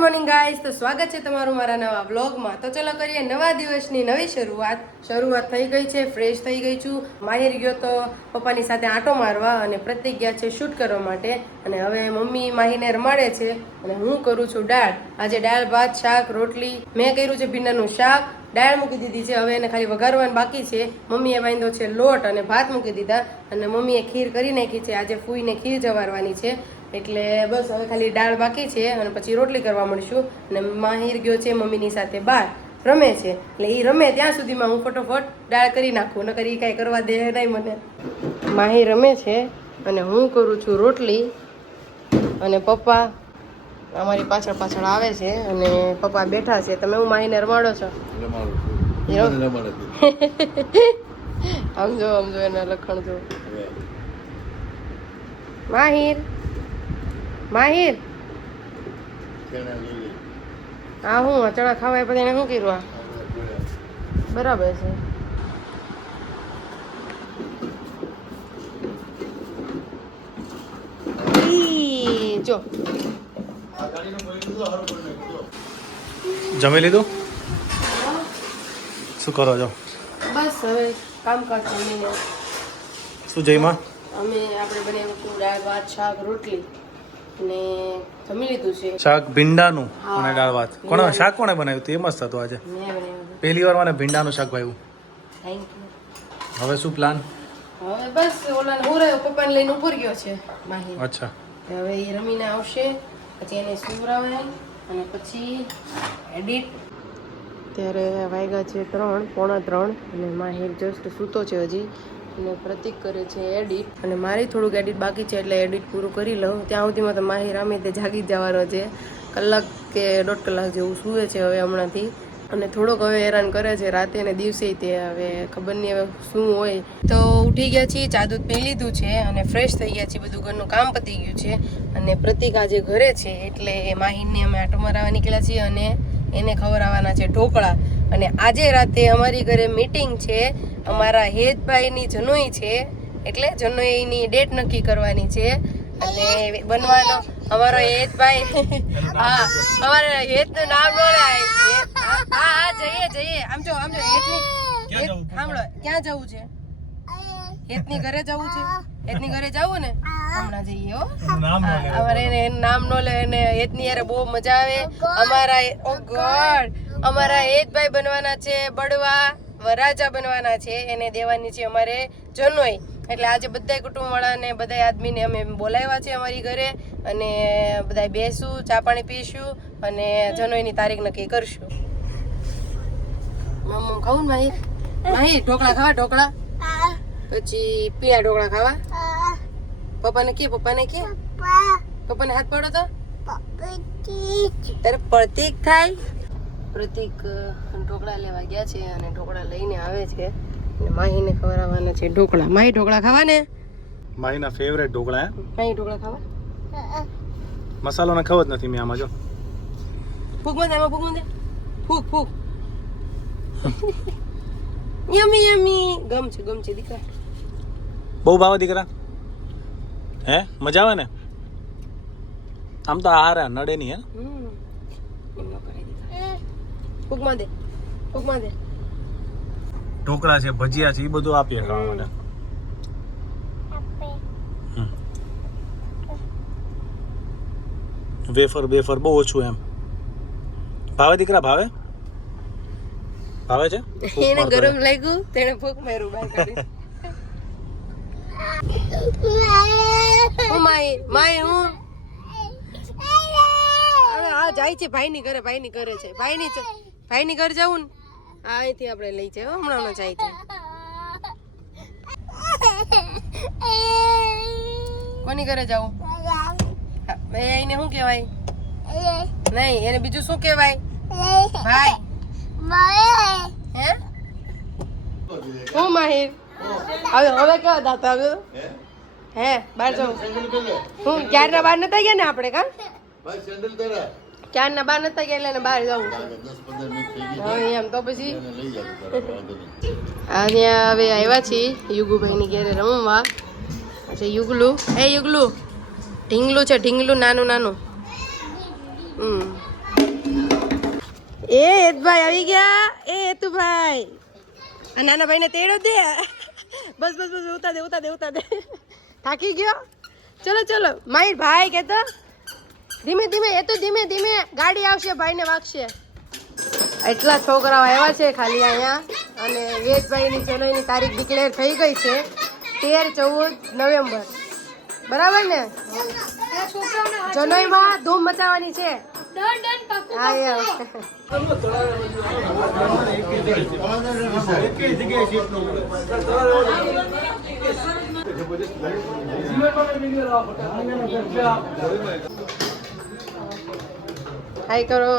Morning guys, તો સ્વાગત છે તમારું મારા નવા વ્લોગમાં। તો ચલો કરીએ નવા દિવસની નવી શરૂઆત થઈ ગઈ છે, ફ્રેશ થઈ ગઈ છું। માહિર ગયો તો પપ્પાની સાથે આંટો મારવા અને પ્રતિક ગયા છે શૂટ કરવા માટે, અને હવે મમ્મી માહીને રમાડે છે અને હું કરું છું દાળ। આજે દાળ ભાત શાક રોટલી મેં કર્યું છે, ભીંડાનું શાક, દાળ મૂકી દીધી છે, હવે એને ખાલી વઘારવાનું બાકી છે। મમ્મીએ બાંધ્યો છે લોટ અને ભાત મૂકી દીધા, અને મમ્મીએ ખીર કરી નાખી છે। આજે ફૂઈને ખીર જવારવાની છે, એટલે બસ હવે ખાલી દાળ બાકી છે અને પછી રોટલી કરવા મળશું। અને માહિર ગયો છે મમ્મીની સાથે બહાર રમે છે, એટલે એ રમે ત્યાં સુધીમાં હું ફટોફટ દાળ કરી નાખું, નકર એ કાંઈ કરવા દે નહીં મને। માહિર રમે છે અને હું કરું છું રોટલી, અને પપ્પા અમારી પાછળ પાછળ આવે છે અને પપ્પા બેઠા છે। તમે હું માહીને રમાડો છો? આમ જો એના લખણ જો। માહિર હા, હું ચણા ખાવાય પછી એને શું કર્યું? આ બરાબર છે। જો જમી લીધું? શું કરો છો? બસ હવે કામકાજ જમીને શું જઈમાં? અમે આપણે બનાવ્યું હતું દાળ ભાત શાક રોટલી ને જમી લીધું છે। શાક ભીંડાનું અને દાળ ભાત કોણે ભીંડાનું. શાક કોણે બનાવ્યું? તે મસ્ત હતું આજે, મેં બનાવ્યું। પહેલી વાર મને ભીંડાનું શાક ભાવ્યું। Thank you. હવે શું પ્લાન? હવે બસ ઓલાને ઉરાયો, પપ્પાને લઈને ઉપર ગયો છે માહી। અચ્છા, હવે એ રમીને આવશે, પછી એને સુવરાવાય અને પછી એડિટ। ત્યારે વાગ્યા છે 3, પોણા 3, અને માહિર જસ્ટ સૂતો છે હજી, અને પ્રતિક કરે છે એડિટ, અને મારી થોડુંક એડિટ બાકી છે એટલે એડિટ પૂરું કરી લઉં। ત્યાં સુધીમાં તો માહિર આમે તે જાગી જ જવાનો છે, કલાક કે 1.5 કલાક જેવું સૂવે છે હવે હમણાંથી, અને થોડોક હવે હેરાન કરે છે રાતે અને દિવસે। તે હવે ખબર નહીં હવે શું હોય। તો ઉઠી ગયા છીએ, ચા દૂધ પી લીધું છે અને ફ્રેશ થઈ ગયા છીએ, બધું ઘરનું કામ પતી ગયું છે, અને પ્રતિક આજે ઘરે છે એટલે માહિરને અમે આંટો મારવા નીકળ્યા છીએ અને એને ખવડાવવાના છે ઢોકળા। અને આજે રાતે અમારી ઘરે મીટિંગ છે, અમારા હેતભાઈની જનોઈ છે, એટલે જનોઈની ડેટ નક્કી કરવાની છે, અને બનવાનો અમારો હેતભાઈ હા, અમારા હેતનું નામ નો લેવાય। હા જઈએ આમ જો હેતની સાંભળો, ક્યાં જવું છે? હેતની ઘરે જવું છે? હેતની ઘરે જવું ને, હમણાં જઈએ હો। અમારે એને નામ નો લે, એને હેતની યાર બહુ મજા આવે। અમારા હેતભાઈ બનવાના છે બળવા, વરાજા બનવાના છે, એને દેવાની છે અમારે જનોઈ। એટલે આજે બધા કુટુંબવાળાને બધા આદમીને અમે બોલાવ્યા છે અમારી ઘરે, અને બધા બેસું, ચા પાણી પીશું અને જનોઈની તારીખ નક્કી કરશું। મમ્મ ખાવું ને માહી ઢોકળા ખાવા? ઢોકળા પછી પીળા ઢોકળા ખાવા? પપ્પાને કે પપ્પાને હાથ પડો તો તારે પ્રતિક થાય। પ્રતિક ઢોકળા લેવા ગયા છે અને ઢોકળા લઈને આવે છે, અને માહીને ખવડાવવાના છે ઢોકળા। માહી ઢોકળા ખાવા ને? મારીના ફેવરેટ ઢોકળા। માહી ઢોકળા ખાવા? મસાલો ને ખબર જ નથી મેં આમાં જો। ફૂક માં દે, ફૂક યમી ગમ છે દીકરા। બહુ ભાવે દીકરા? હે મજા આવે ને? આમ તો આહાર નડે નહીં હે? ફૂક માં દે। ઢોકળા છે, ભજીયા છે, એ બધું આપીએ ખાવા માટે। વેફર બહુ ઓછું એમ ભાવે દીકરા? ભાવે છે? એને ગરમ લાગ્યું તેને ફૂક માર્યું બહાર કાઢી। હું માય હું આ જાય છે ભાઈની ઘરે છે, ભાઈની ઘર જવું ને, અહીંથી આપણે લઈ જાય હમણાં જાય છે। કોની ઘરે જવું? એને શું કહેવાય? નહીં, એને બીજું શું કહેવાય? ભાઈ હે? હું માહિર હવે કેવા દાંત આવ્યો હે? બહાર જવું હું ક્યારના બહાર નતા ગયા ને આપણે? ક્યારના બહાર નતા ગયા એટલે બહાર જવું છે એમ। તો પછી અહીંયા હવે આવ્યા છીએ યુગુભાઈની ઘરે રમવા। અચ્છા યુગલું ઢીંગલું છે, નાનું એ હેતભાઈ આવી ગયા. એ હેતુભાઈ આ નાના ભાઈને તેડો દે. બસ બસ બસ ઉતાર દે ઉતાર દે ઉતાર દે. થાકી ગયો. ચલો ચલો માહિર ભાઈ કહેતો ધીમે ધીમે એ તો ધીમે ધીમે ગાડી આવશે ભાઈને વાગશે. એટલા છોકરાઓ આવ્યા છે ખાલી અહીંયા. અને વેદભાઈની જનોઈની તારીખ ડિક્લેર થઈ ગઈ છે 13-14 નવેમ્બર. બરાબર ને? જનોઈમાં ધૂમ મચાવવાની છે. હા યાર હાય કરો.